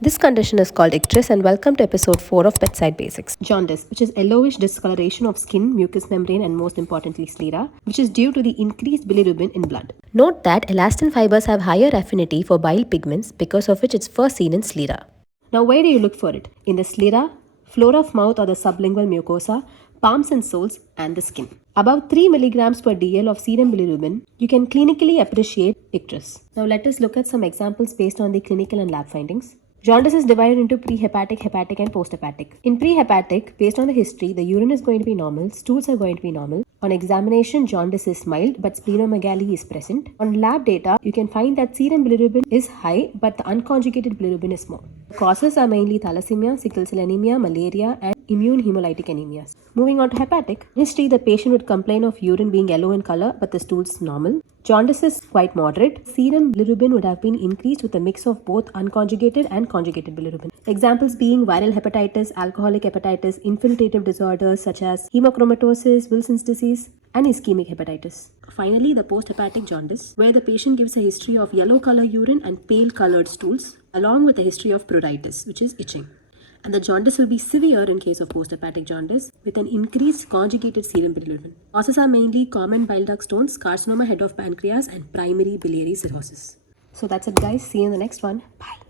This condition is called icterus, and welcome to episode 4 of Bedside Basics. Jaundice, which is yellowish discoloration of skin, mucous membrane, and most importantly sclera, which is due to the increased bilirubin in blood. Note that elastin fibers have higher affinity for bile pigments, because of which it's first seen in sclera. Now, where do you look for it? In the sclera, floor of mouth or the sublingual mucosa, palms and soles, and the skin. Above 3 milligrams per dl of serum bilirubin, you can clinically appreciate icterus. Now, let us look at some examples based on the clinical and lab findings. Jaundice is divided into prehepatic, hepatic, and posthepatic. In prehepatic, based on the history, the urine is going to be normal, stools are going to be normal. On examination, jaundice is mild, but splenomegaly is present. On lab data, you can find that serum bilirubin is high, but the unconjugated bilirubin is small. The causes are mainly thalassemia, sickle cell anemia, malaria, and immune hemolytic anemias. Moving on to hepatic. In history, the patient would complain of urine being yellow in color, but the stools normal. Jaundice is quite moderate. Serum bilirubin would have been increased with a mix of both unconjugated and conjugated bilirubin. Examples being viral hepatitis, alcoholic hepatitis, infiltrative disorders such as hemochromatosis, Wilson's disease, and ischemic hepatitis. Finally, the posthepatic jaundice, where the patient gives a history of yellow color urine and pale colored stools, along with a history of pruritus, which is itching. And the jaundice will be severe in case of posthepatic jaundice with an increased conjugated serum bilirubin. Causes are mainly common bile duct stones, carcinoma head of pancreas, and primary biliary cirrhosis. So that's it, guys. See you in the next one. Bye.